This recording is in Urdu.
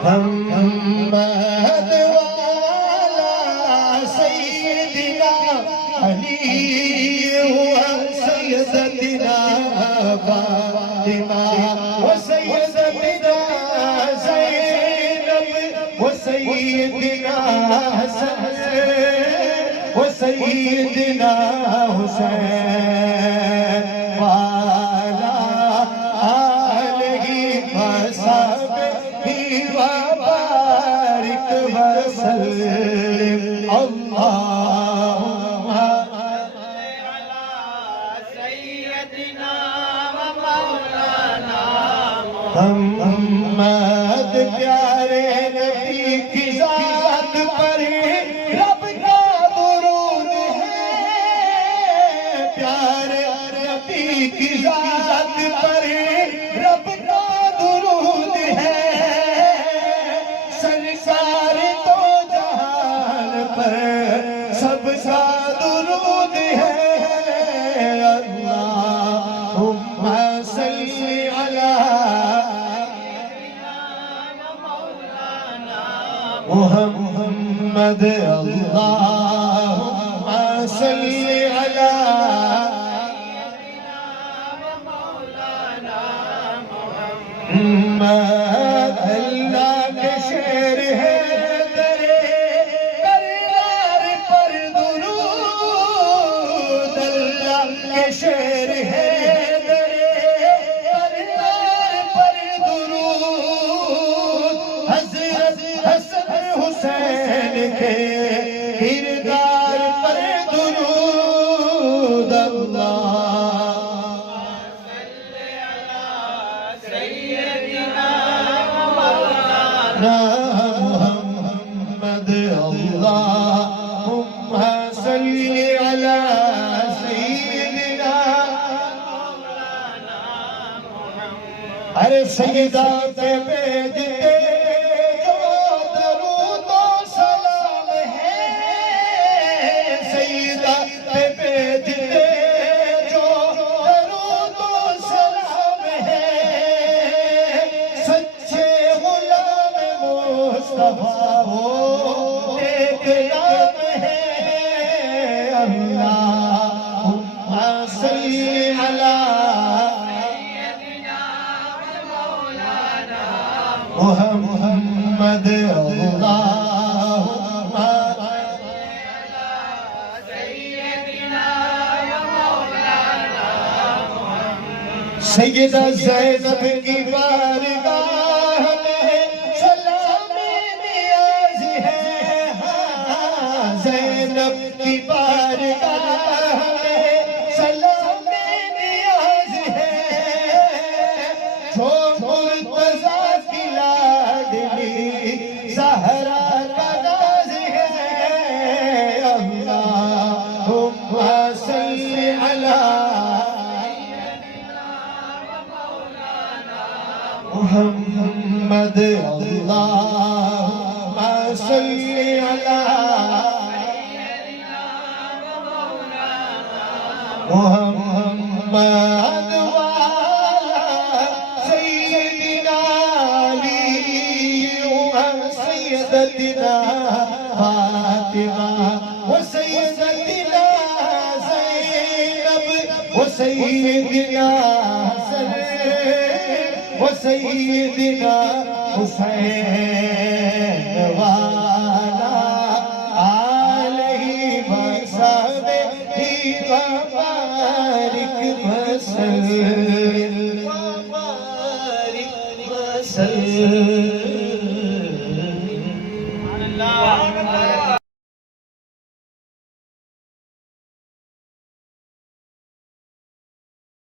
محمد والا سیدنا علی و سیدنا فاطمہ و سیدنا زینب و سیدنا حسن و سیدنا حسین والا آلہ وصحبہ وبارک وسلم اللہم سیدنا و مولانا محمد پیارے نبی کی ذات پر رب کا درود ہے پیارے نبی کی ذات پر رب کا درود ہے سرکار تو جہان پر سب کا درود ہے اللہم صلی علی محمد اللہم صلی علی محمد اللہ کے شعر ہے تیرے کردار پر درود اللہ کے شعر ہے تیرے کردار پر درود حضرت حسن حسین کے کردار پر درود محمد اللہم صلی علی سیدنا ارے سیدہ پہ بھیجتے جو درود و سلام ہے سیدہ پہ بھیجتے جو درود و سلام ہے سچے غلام مصطفیٰ ہو ایک نام ہے اللہم صلی علی محمد اللہم سیدہ زینب کی بارگاہ میں سلام نیاز ہے زینب کی بارگاہ میں سلام نیاز ہے جو مرتضیٰ کی لاڈلی زہرا کا ناز ہے اللہم صلی علی محمد اللہم صلی علی محمد والا سیدنا علی و سیدنا فاطمہ و سیدنا زینب و سیدنا حسن وسیدنا حسین والا آلہ وصحبہ وبارک وسلم